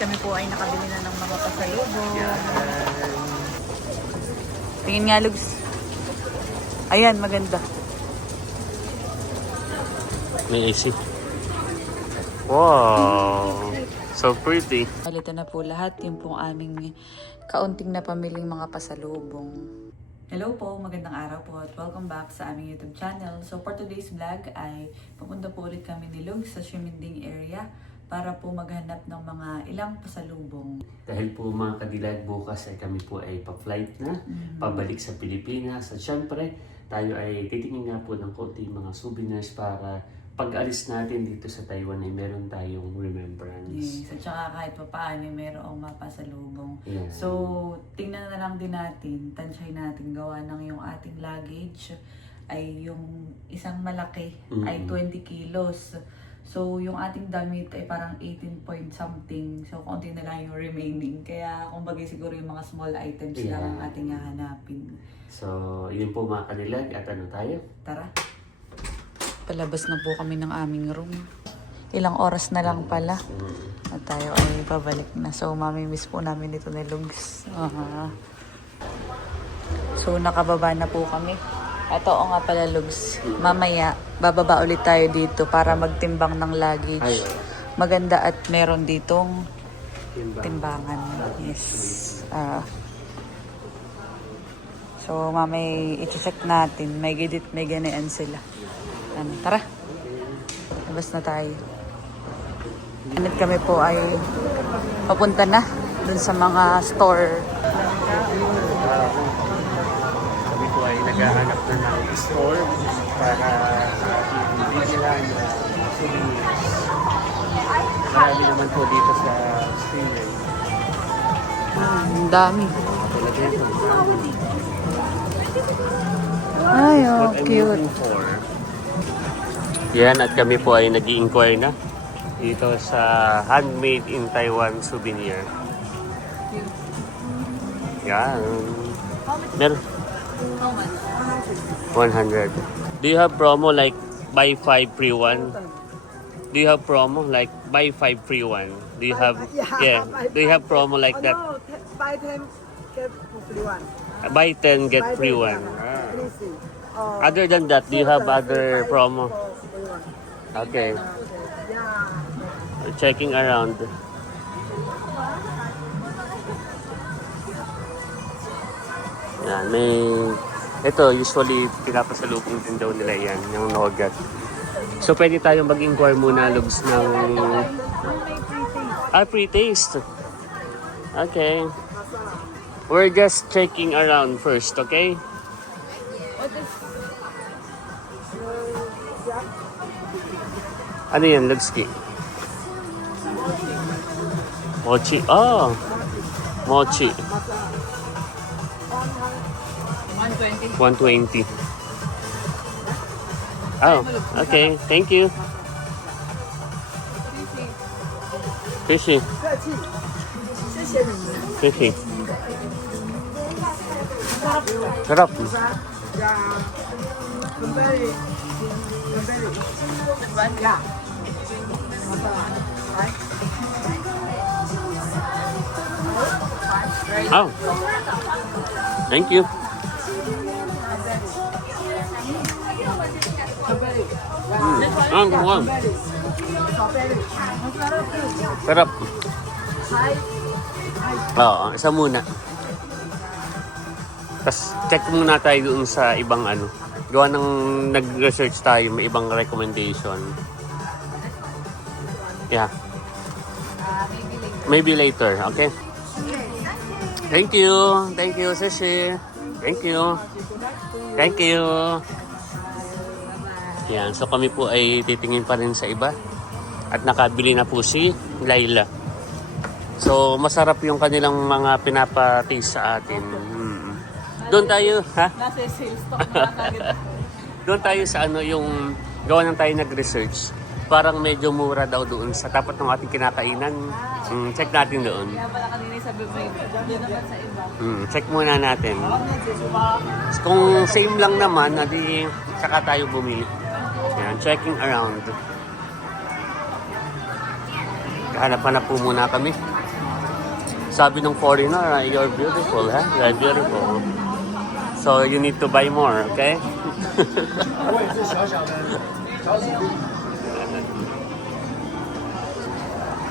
Kami po ay nakabili na ng mga pasalubong. Tingin nga, Lugs. Ayan, maganda. May AC. Wow! So pretty. Palita na po lahat yung pong aming kaunting na pamiling mga pasalubong. Hello po, magandang araw po at welcome back sa aming YouTube channel. So for today's vlog ay pupunta po ulit kami ni Lugs sa Shiminding area para po maghanap ng mga ilang pasalubong. Dahil po mga kadilag, bukas ay kami po ay pa-flight na, pabalik sa Pilipinas. At syempre, tayo ay titingin nga po ng konting mga souvenirs para pag-alis natin dito sa Taiwan ay meron tayong remembrance. Yes, at saka kahit pa paano mayroong mapasalubong. Yeah. So, tingnan na lang din natin, tansyahin natin gawa ng yung ating luggage ay yung isang malaki ay 20 kilos. So, yung ating damit ay parang 18 point something. So, konti na lang yung remaining. Kaya, kumbaga siguro yung mga small items lang ang ating hahanapin. So, yun po mga kadilag. At ano tayo? Tara. Palabas na po kami ng aming room. Ilang oras na lang pala. At tayo ay pabalik na. So, mamimiss po namin ito ni Lugs. So, nakababa na po kami. Ito o nga pala, Lugs. Mamaya, bababa ulit tayo dito para magtimbang ng luggage. Maganda at meron ditong timbangan. Yes. So, mamay i-check natin. May gidit, may ganyan sila. Tara. Labas na tayo. Ganit kami po ay papunta na dun sa mga store. Kami po ay naghahanap na ng store para bibilan na souvenirs. Marami naman po dito sa Sweden. Ang dami. Talaga ito. Ay, oh, What I'm cute. looking for. Yan, at kami po ay nag-i-inquire na dito sa Handmade in Taiwan souvenir. Yan. Meron. How much? 100. Do you have promo like buy 5 free 1? Do you have promo like buy 5 free 1? Do you have Do you have promo like that? No, buy 10, get free one. Buy 10 get free 1. Other than that, do you have other promo? Okay. We're checking around. Yan, may ito usually pinapasalubong din daw nila yan, yung nougat. So pwede tayong mag-inquire muna, Lugs, ng pre-taste. Okay. We're just checking around first, okay? Ano yan, Lugski? Mochi. Oh! Mochi. 120. 120. Oh, okay. Thank you. Fishy. Fishy. Sarap. Oh. Thank you. Ang kuwan. Sarap. Oo, isa muna. Tapos check muna tayo doon sa ibang ano. Gawa ng nag-research tayo, may ibang recommendation. Yeah. Maybe later, okay? Thank you. Thank you, Sushi. Thank you. Thank you. Yan, so kami po ay titingin pa rin sa iba. At nakabili na po si Laila. So, masarap yung kanilang mga pinapa-taste sa atin. Doon tayo, ha? Nasa sales stock na kagad. Doon tayo sa ano, yung gawa ng tayo nag-research. Parang medyo mura daw doon sa tapat ng ating kinakainan. Check natin doon. Kaya pala kanina sabi mo, doon naman sa iba. Check muna natin. Kung same lang naman, adi saka tayo bumili. Yan, checking around. Hanap-hanap po muna kami Sabi ng foreigner, you're beautiful, ha? You're beautiful. So you need to buy more, okay?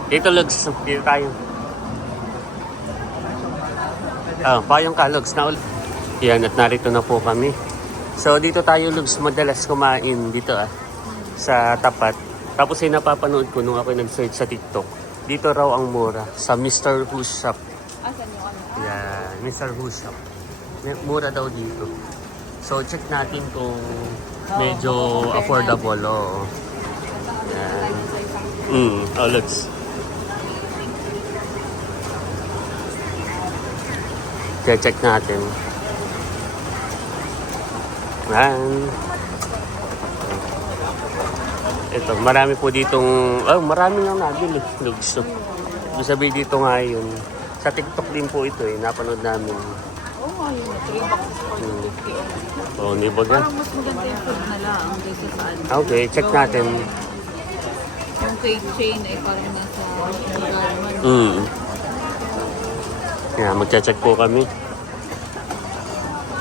Dito, Lugs. Dito tayo. Payong ka, Lugs. Yan, at narito na po kami. So, dito tayo, Lugs, madalas kumain dito, sa tapat. Tapos ay napapanood ko nung ako nag-search sa TikTok. Dito raw ang mura, sa Mr. Who's Shop. Asan yung ano? Yan, Mr. Who's Shop. Mura daw dito. So, check natin kung medyo affordable. Oh. Yan. Lugs. Check natin. Yan. Ito, marami po ditong, marami nang nabili. Lugs. Ibig sabihin dito nga yun. Sa TikTok din po ito napanood namin. Oo nga yun. 3 boxes for 250. Di ba gan? Parang mas maganda yung food na lang kaysa sa ano. Okay, check natin. Yung keychain ay parang nasa naman. Yan, magcha-check po kami.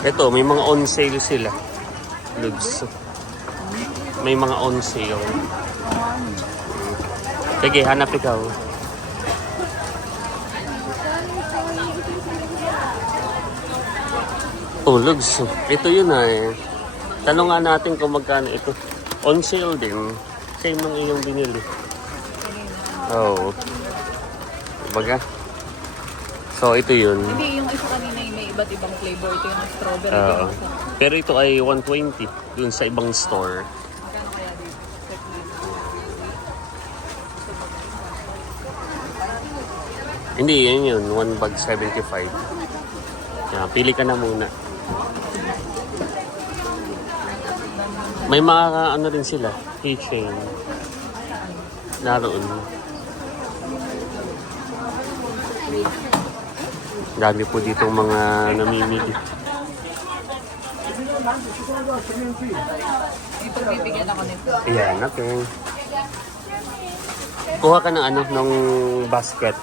Ito, may mga on sale sila. Lugs. May mga on sale. Sige, hanap ikaw. Lugs. Ito yun Tanong nga natin kung magkano ito. On sale din. Same ng iyong binili. Baga. So, ito yun. Hindi, yung isa kanina yung may iba't ibang flavor. Ito yung strawberry. Pero ito ay 120 dun sa ibang store. Magkano kaya dito? Check natin. Hindi, yun. 1 bag 75. Yan, pili ka na muna. May mga ano rin sila. Keychain. Naroon. Dami po dito mga namimili. Ito, bibigyan ako nito. Ayan, okay. Kuha ka ng ng basket.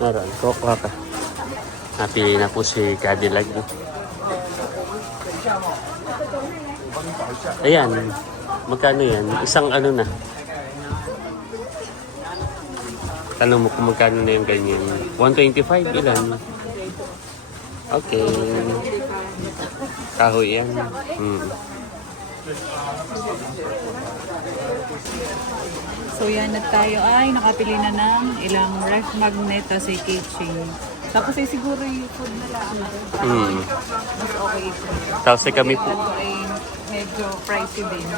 Naroon, kuha ka. Napili na po si Cadillac. Ayan, magkano yan? Isang na. Tanong mo kung magkano na yung ganyan. 125, ilan? Okay. Kahoy yan. So yan na tayo ay nakapili na ng ilang ref magnet at si keychain. Tapos ay siguro yung food na lang. Mas okay ito. Tapos kami po. Ito ay medyo pricey din.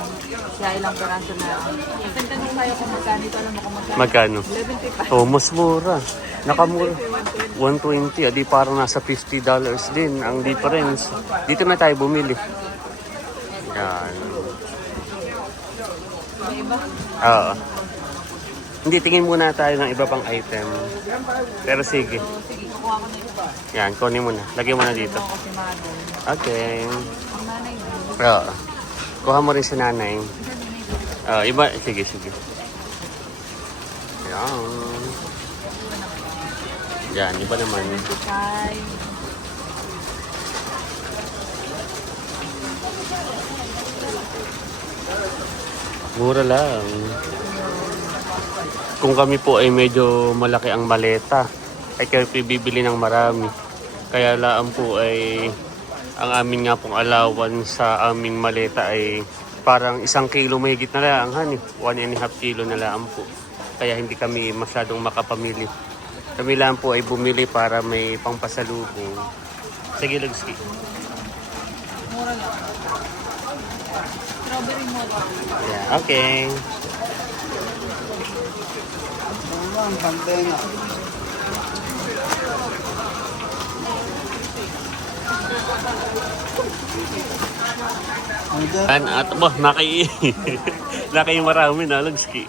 Kaya ilang peraso na. Kasi tanong tayo kung magkano ito. Alam mo kung magkano? Magkano? 11.5. Mas mura. Nakamura. 120. Di parang nasa $50 din ang difference. Dito na tayo bumili. Yan. May iba? Oo. Hindi, tingin muna tayo ng iba pang item. Pero sige. So sige, kukuha ko na iba. Yan, kunin mo na. Lagyan mo na dito. Kukuha ko si Madon. Okay. Ang nanay din. Oo. Kuha mo rin si nanay. Iba, sige. Yan. Yan, iba naman. 25. Mura lang. Kung kami po ay medyo malaki ang maleta, ay kaya bibili ng marami. Kaya laan po ay ang amin nga pong allowance sa aming maleta ay parang 1 kilo mahigit na lang, 1.5 kilo na lang po. Kaya hindi kami masyadong makapamili. Kami lang po ay bumili para may pangpasalubong. Sige, Lugski. Mura lang. Strawberry mura. Yeah, okay. Ang pantena. At naki marami na, Lugski.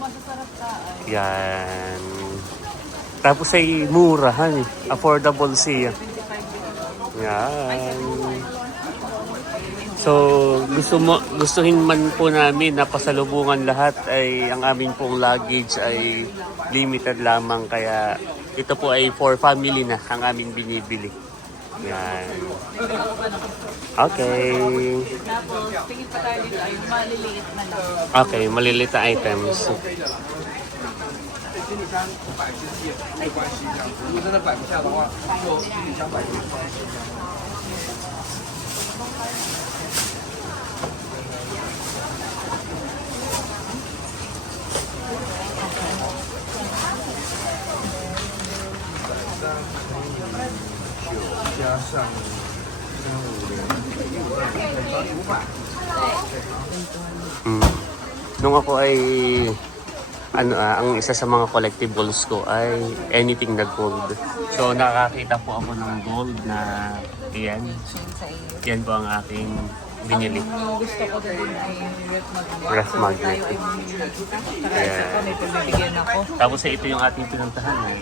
Masasarap ka ay. Yan. Tapos ay murahan, affordable siya. 25 din. Yan. So, gustuhin man po namin na pasalubungan lahat ay ang aming pong luggage ay limited lamang kaya ito po ay for family na ang aming binibili. Yan. Okay. Tapos, tingin pa tayo dito ay maliliit na lang. Okay, maliliit na items. 行李箱不摆实际没关系，这样如果真的摆不下的话，就行李箱摆就没关系，这样。 加上Nung ako ay ang isa sa mga collectibles ko ay anything na gold. So nakakita po ako ng gold na iyan. Sa iyo. Yan po ang aking binili. Ang gusto ko din ay ref magnet. Ref magnet. So, tayo ay mamimili. Para Yeah. isa ko, may pabibigyan ako. Tapos ito yung ating pinuntahan ay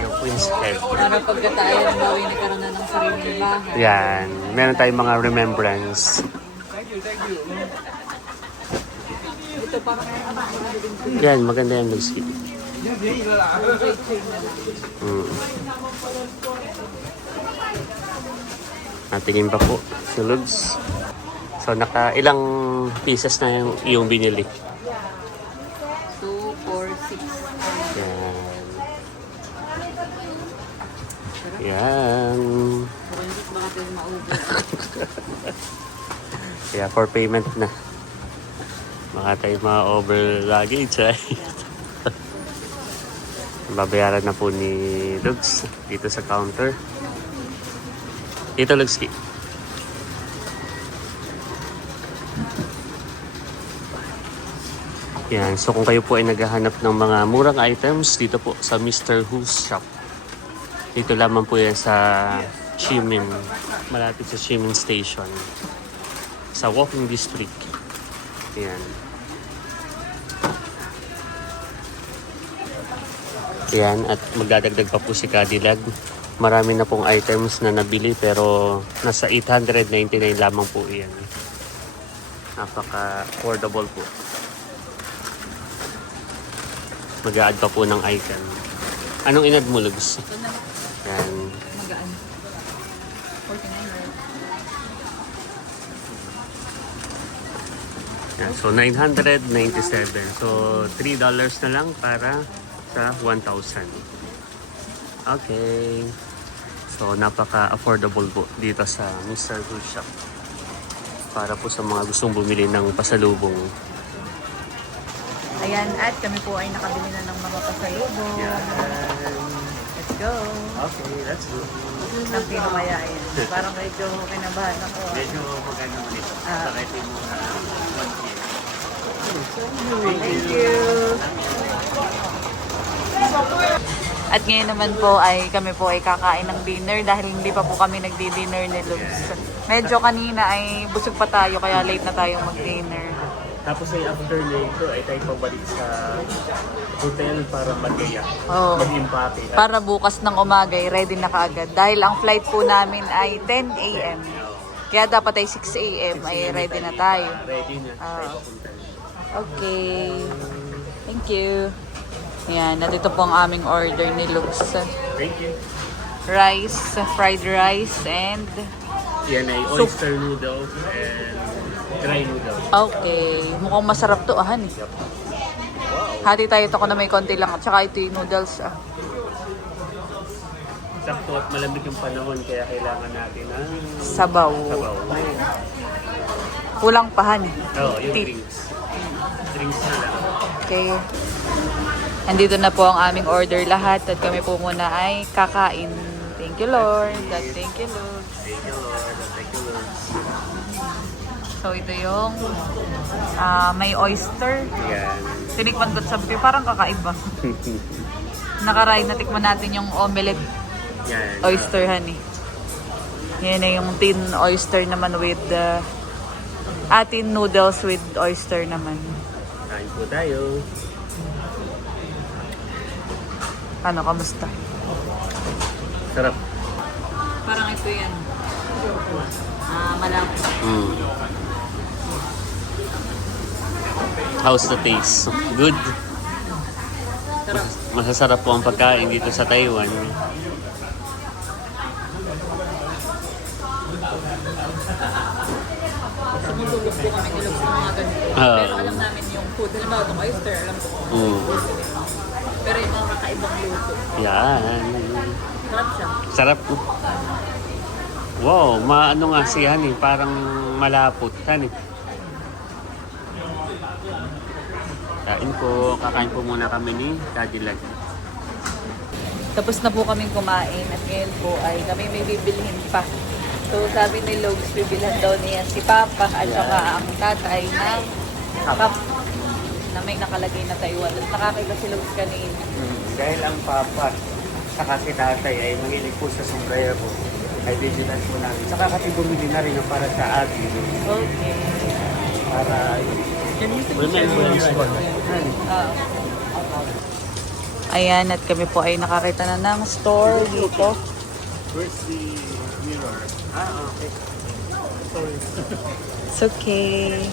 yung Queen's Head. Para pagka tayo bawi nagkaroon na ng sariling bahay. Yan. Meron tayong mga remembrance. Ito parang Yan, maganda yan, Lucy. Natingin pa po si Lugs. So, ilang pieces na yung binili. 2, 4, 6. Yan. Yan. Baka tayo maubos. Kaya for payment na. Mga tayo mga over luggage ay. Babayaran na po ni Lugs dito sa counter. Dito Lugs. Yan. So kung kayo po ay naghahanap ng mga murang items dito po sa Mr. Who's Shop. Dito lamang po yan sa Chimin. Malapit sa Chimin Station. Sa walking district. Yan. Yan. At magdadagdag pa po si Cadillac. Marami na pong items na nabili pero nasa 899 lamang po yan. Napaka-affordable po. Mag-a-add pa po ng item. Anong in-add mo, Lugs? Ito na. Yan. Magaan. 49, right? Yan. So, 997. So, $3 na lang para sa 1,000. Okay. So, napaka-affordable po dito sa Mr. Who's Shop. Para po sa mga gustong bumili ng pasalubong. Ayan, at kami po ay nakabili na ng mga pasalubong. Yan. Let's go. Okay, let's go. Ang pino kaya yan. Parang medyo kinabahan ako. Medyo maganda ulit. Ah. Sakay mo 1K. Thank you. At ngayon naman po ay kami po ay kakain ng dinner dahil hindi pa po kami nagdi-dinner ni Lugs. Medyo kanina ay busog pa tayo kaya late na tayo mag-dinner. Tapos ay after nito ay tayo pabalik sa hotel para mag-iyak. Oo. Mag-impake. Para bukas ng umaga ay ready na kaagad. Dahil ang flight po namin ay 10 a.m. Kaya dapat ay 6 a.m. ay ready na tayo. Ready na. Ah. Tayo papunta. Okay. Thank you. Yan, nandito po ang aming order ni Lugs. Thank you. Rice, fried rice, and... Yan ay Soup. oyster noodles and dry noodles. Okay. Mukhang masarap to, Han. Hati tayo ito ko na may konti lang. At saka ito yung noodles. Sakto at malamig yung panahon kaya kailangan natin ng Sabaw. sabaw. Kulang pa, Han. Oo, yung Tea. drinks. Drinks na lang. Okay. Andito na po ang aming order lahat at kami po muna ay kakain. Thank you, Lord. God, thank you, Lord. Thank you, Lord. Thank you, Lord. So, ito yung may oyster. Yan. Tinikman ko at sabi ko, parang kakaiba. Nakaray, natikman natin yung omelette Yan. oyster, honey. Yan na yung tin oyster naman with tin noodles with oyster naman. Kain po tayo. Ano, kamusta? Sarap. Parang ito yan. Malapit. How's the taste? Good? Masasarap po ang pagkain dito sa Taiwan. Sumulog po kami nilog sa mga ganito. Pero alam namin yung food. Halimbawa itong oyster, alam ko. Pero yung mga kakaibang luto. Yan. Sarap siya. Sarap. Wow, maano nga siya eh. Parang malapot. Hani. Kakain po muna kami ni Cadillac. Tapos na po kaming kumain at ngayon po ay kami may bibilhin pa. So sabi ni Logs, bibilhan daw niya si Papa at saka ang tatay ng cup na may nakalagay na Taiwan. At nakakita si Logs kanina. Dahil ang Papa saka si tatay ay mahilig po sa sombrero, ay vigilant po namin. Saka kasi bumili na rin yung para sa atin. Okay. Para remembrance po. Ayan, at kami po ay nakakita na ng store dito. Where's the mirror? Okay. Sorry. It's okay.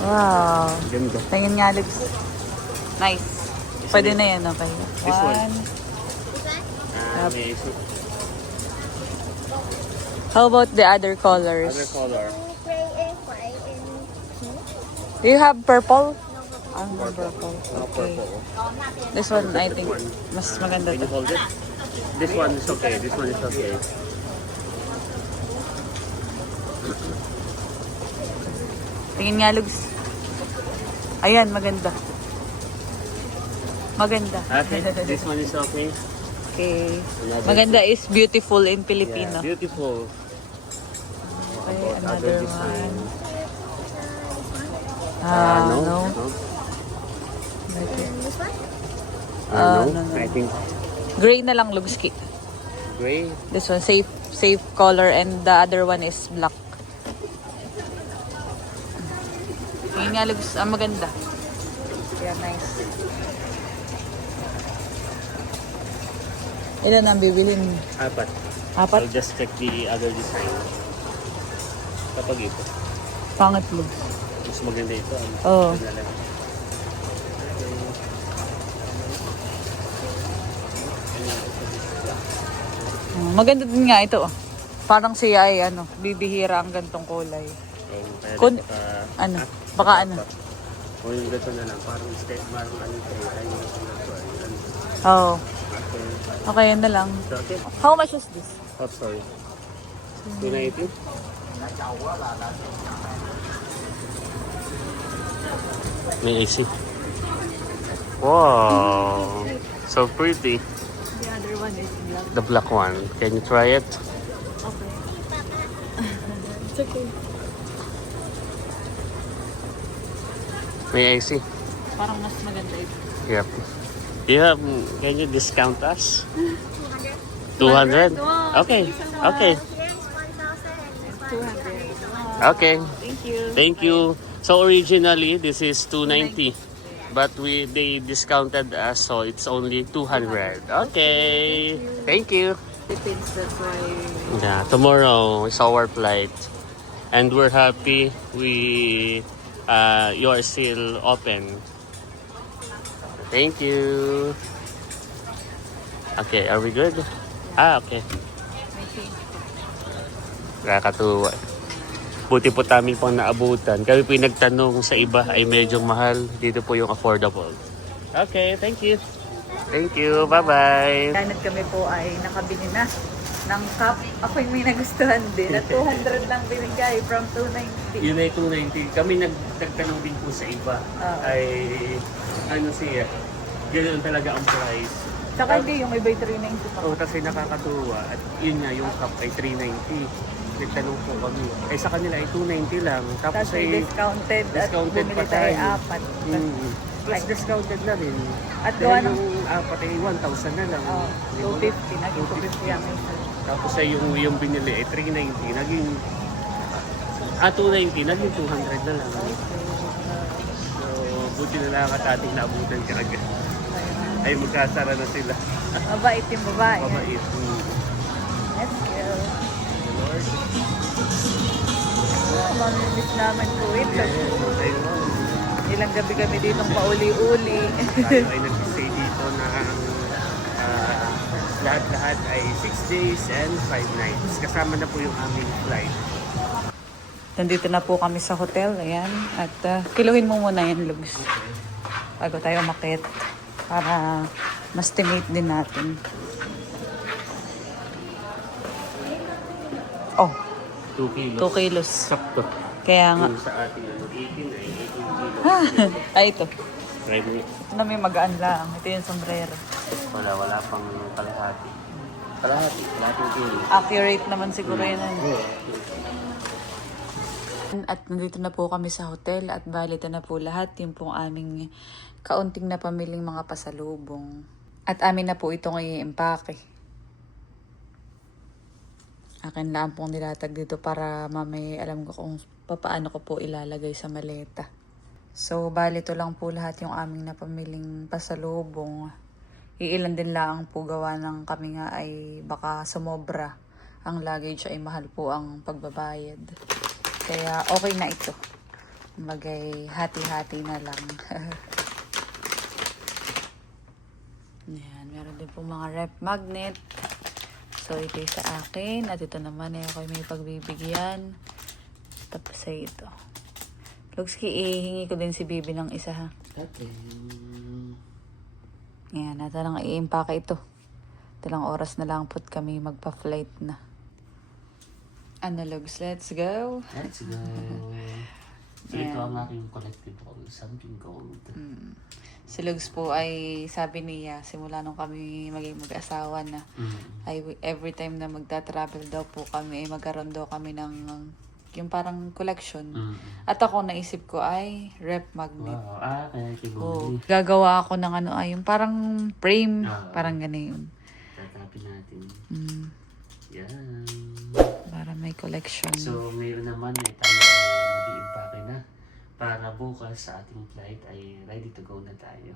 Wow. Ganda. Tingin nga, Lugs. Nice. Pwede na yan, okay. This one. One. May How about the other colors? other color. Do you have purple? No purple. No Okay. purple. This one, I think, mas maganda Can you to. hold it? This one is okay. This one is okay. Tingin nga, Lugs. Ayan, maganda. Maganda. Okay. This one is okay. Okay. Maganda is beautiful in Yeah, Filipino. beautiful. Okay, Other another design. one. No. No. No. No. I think Gray na lang, Lugski. gray. This one, safe color, and the other one is black. Yun nga, Lugs. Maganda. Yeah, nice. Ilan ang bibilin? Apat. Apat? I'll just check the other design. Kapag ito. Pangit, Lugs. Mas maganda ito. Oo. Ito na lang. Maganda din nga ito. Parang siya ay bibihira ang gantong kulay. Kaya Kun- baka, Baka ano? o yung ganito na lang. Parang step, parang ano ito. Ay, yung ganito. Oo. Okay, yan na lang. Okay. How much is this? Oh, sorry. 290? May AC. Wow! So pretty. The other one is black. The black one. Can you try it? Okay. It's okay. May AC? Parang mas maganda ito. Yep. Can you discount us? 200? Wow, Okay. thank you so much. Okay. 200. Okay. Thank you. Thank you. So originally this is 290, but they discounted us, so it's only 200. Okay. Thank you. Philippines, that's why. Yeah, tomorrow is our flight, and we're happy you are still open. Thank you. Okay, are we good? Okay. May change. Nakakatuwa. Buti po namin pang naabutan. Kami po yung nagtanong sa iba ay medyo mahal. Dito po yung affordable. Okay, thank you. Thank you. Bye-bye. Ganit kami po ay nakabili na ng cup. Ako yung may nagustuhan din. At 200 lang binigay from 290. Yun ay 290. Kami nagtanong din po sa iba. Ay ano siya. Ganoon talaga ang price. Saka hindi, yung iba'y 390 pa. Oh, kasi nakakatuwa. At yun nga, yung cup ay 390. Nagtanong po kami. Ay sa kanila ay 290 lang. Tapos Tapos ay discounted at discounted bumili pa tayo tayo. 4. Plus discounted na rin. At gawa Dahil ng yung apat ay 1,000 na lang. 250. Naging 250 ang isa. Tapos ay yung binili ay 390. Naging 290. Naging 200 na lang. So, buti na lang at ating naabutan ka agad. Ay magkasara na sila. Mabait yung babae. Mabait. Let's go. Mamimiss namin po ito. Taiwan. Ilang gabi kami dito pauli-uli. Tayo ay nag-stay dito ng lahat-lahat ay 6 days and 5 nights. Kasama na po yung aming flight. Nandito na po kami sa hotel, ayan. At kiluhin mo muna yan, Lugs. Bago tayo umakit para ma-estimate din natin. Oh, 2 kilos. 2 kilos. Sakto. Kaya nga. Yung sa ating 18 ay 18 kilos. Ay, ito. Try mo. Ito na may magaan lang. Ito yung sombrero. Wala pang kalahati. Kalahating kilo. Accurate naman siguro yun. Oo. At nandito na po kami sa hotel at balita na po lahat yung pong aming kaunting na pamiling mga pasalubong. At amin na po itong i-empake. Akin lang pong nilatag dito para mamaya alam ko kung paano ko po ilalagay sa maleta. So, balito lang po lahat yung aming napamiling pasalubong. Iilan din lang po gawa ng kami nga ay baka sumobra. Ang luggage ay mahal po ang pagbabayad. Kaya okay na ito. Bagay hati-hati na lang. Yan, meron din po mga rep magnet. So, ito yung sa akin. At ito naman ay ako may pagbibigyan. Tapos ay ito. Lugski, ihingi ko din si Bibi ng isa ha. Okay. Yan, natin lang i-impake ito. Ito lang oras na lang po kami magpa-flight na. Ano, Lugs? Let's go! Let's go. So, ito ang aking collectible. Something gold. Si Lugs po ay sabi niya, simula nung kami maging mag-asawa na, ay every time na magta-travel daw po kami, ay magkaroon daw kami ng yung parang collection. At ako naisip ko ay rep magnet. Wow. Kaya Oh, kibuli. gagawa ako ng ano ay yung parang frame, parang gano'n. Tatapin natin. Yan. Para may collection. So, ngayon naman ay tayo ay mag-iimpake na para bukas sa ating flight ay ready to go na tayo.